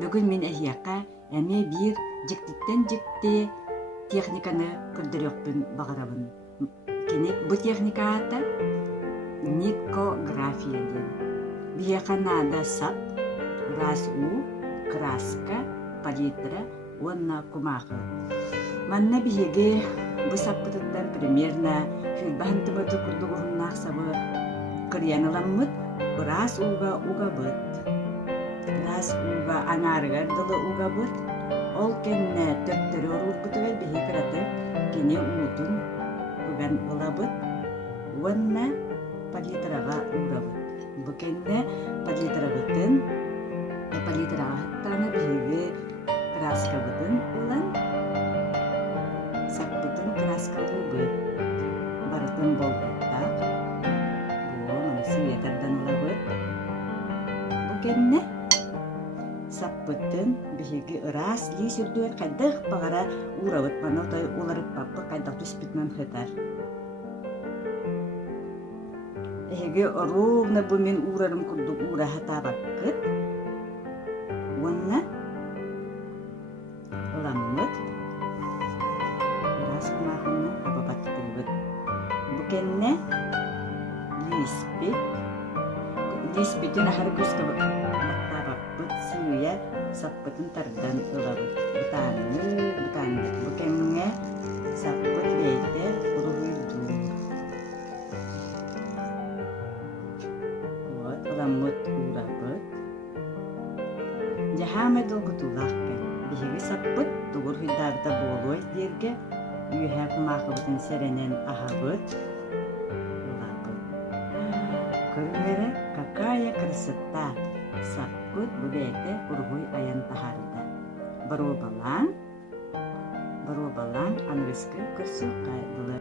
Бүгін мен әйяққа әме бір жіктіктен жікті техниканы көрдірекпін бағарабын. Кенек бұл техника ата никография ден. Бияқанада сап, раз-у, краска, палитра, онна кумақы. Манна биеге бұл саппытыттан примерно хүлбахынтымыты күрдіғығыннақ сабы кырьяныламмыт, раз-уға уға бұд. Раз-уға аңарығар дылы уға бұд. Ол кенне төптері орғырбытығар бихе кіратып, кене уутун бұған ұла бұд. Онна палитраға уға бұд. Бұл кенне палитрағытын, палитраға хаттаны биеге краска бұдын ұлан, саппытын краска бұд. Барытын бол бұттақ. Бұл мұнысы етардан ұла бұд. Бұл кенне саппытын биеге ырас ли сүрдуер қайдық бағара уравыт мана ұтай оларып баппы қайдақ түспітмін хытар. Эге ровно бұл мен урарым күрдік ура хата баққыт. Онна ұламмыт. Ырас құмағынның абабатты бұд. Бүкенне лиспет. Лиспетін ахары күскі бақта бақпыт сүйе саппытын тардан ұлабыт. Бұтанды. Бүкенне саппыт бейді ұрығылды. Ламмыт урабыт. Жахаме долгутулаққа. Бихиги саппыт тугур хиддарда болуай дерге үйәһә кумақыбытын сәренен ахабыт. Улабыт. Көрмері какая красота. Саппыт бүбәйті ургуй аян тахарда. Бару балан английский курсы қайдылы.